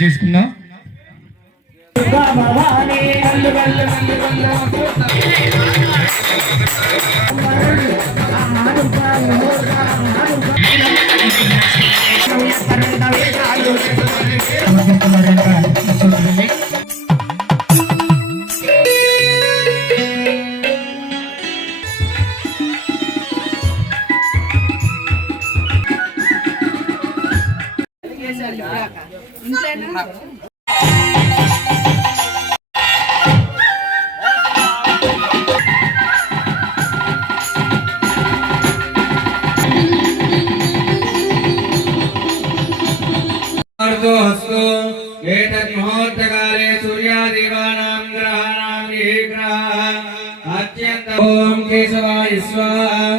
తీసుకున్నా अर्धो हस्तो एतत् मुहूर्तकाले सूर्यादेवानां ग्रहाणां ये ग्रहाः अत्यन्त ॐ केशवाय स्वाहा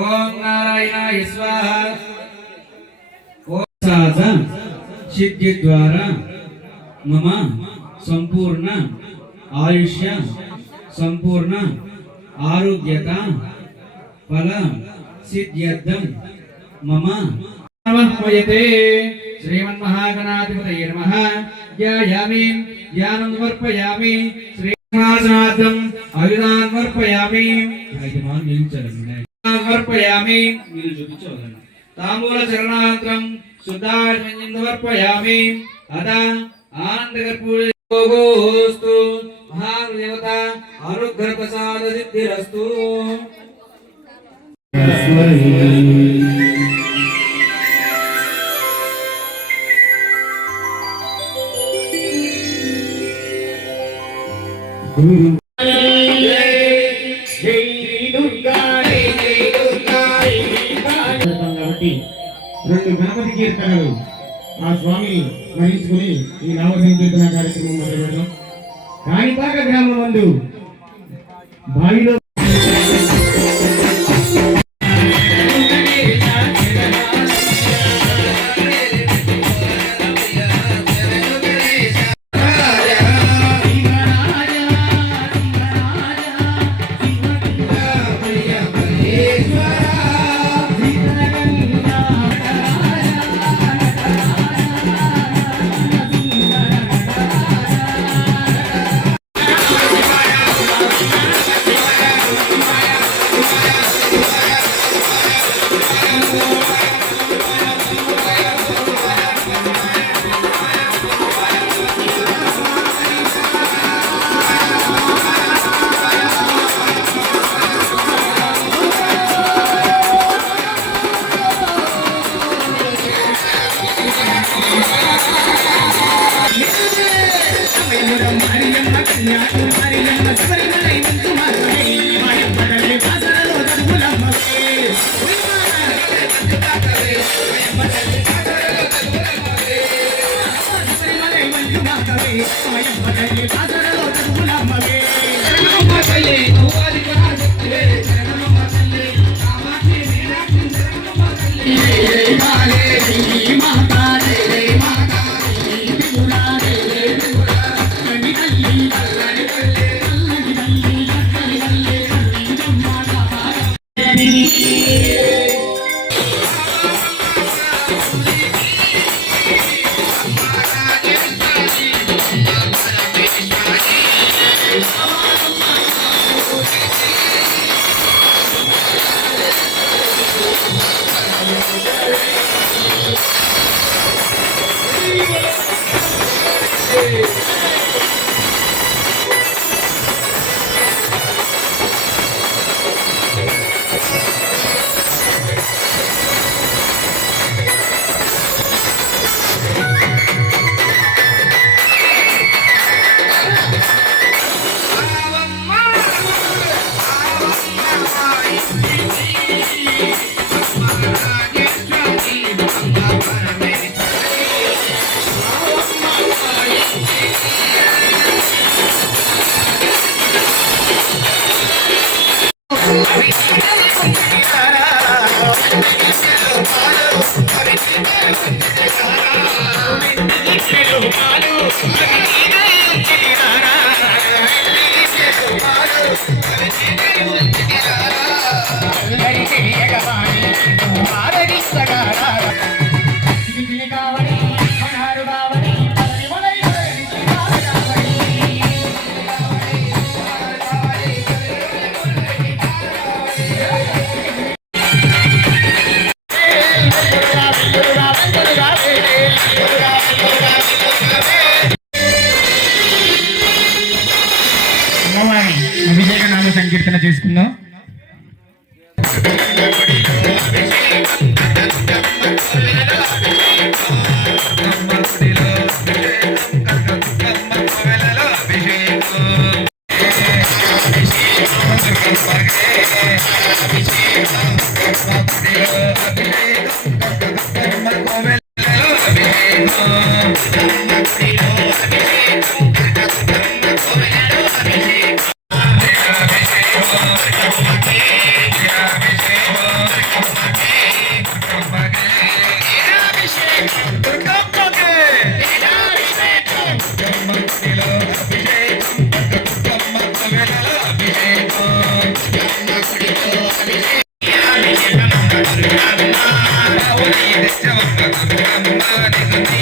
ॐ नारायणाय स्वाहा ॐ సిద్ధి ద్వారా మమ సంపూర్ణ ఆయుష్య సంపూర్ణ ఆరోగ్యత ఫల సిద్ధ్యర్థం మమ. నమఃమయతే శ్రీమన్మహాగణాధిపతయ నమః. ధ్యాయామి ధ్యానం సమర్పయామి శ్రీనాథనాథం అవిధాన్ సమర్పయామి. సమర్పయామి. మీరు చూపించవలండి తాంబూల చరణాంతరం सुदार मंजिंदवर पयामी अदा आनंद कर पूरे गोगोस्तु शुद्धार्मिन्दमर्पयामि अतः आनन्दकर्पूरोगोऽस्तु महादेवता अनुग्रहप्रसादसिद्धिरस्तु। गुरु సంకీర్తనలు ఆ స్వామిని స్మరించుకుని ఈ నామ సంకీర్తన కార్యక్రమం మొదలు పెడదాం కాణిపాక గ్రామం మందు బావిలో విజయనామ సంకీర్తన చేసుకుందాం.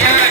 Yeah.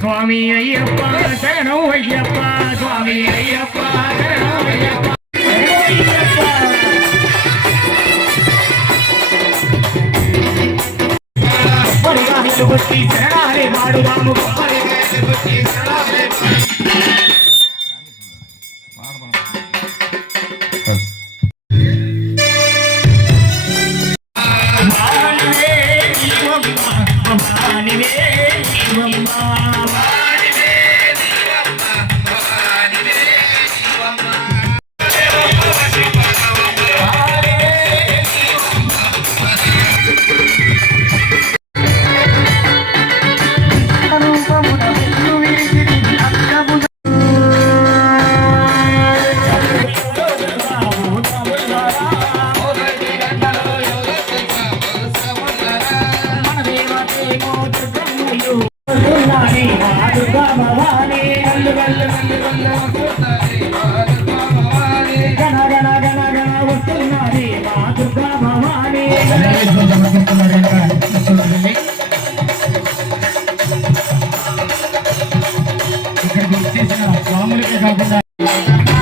சுவாமி ஐயப்பா சரணம் ஐயப்பா சுவாமி ஐயப்பா சரணம் ஐயப்பா சுகத்தி சரணாலே மாடுவாமு பாரி சுகத்தி சரணாலே Obrigado.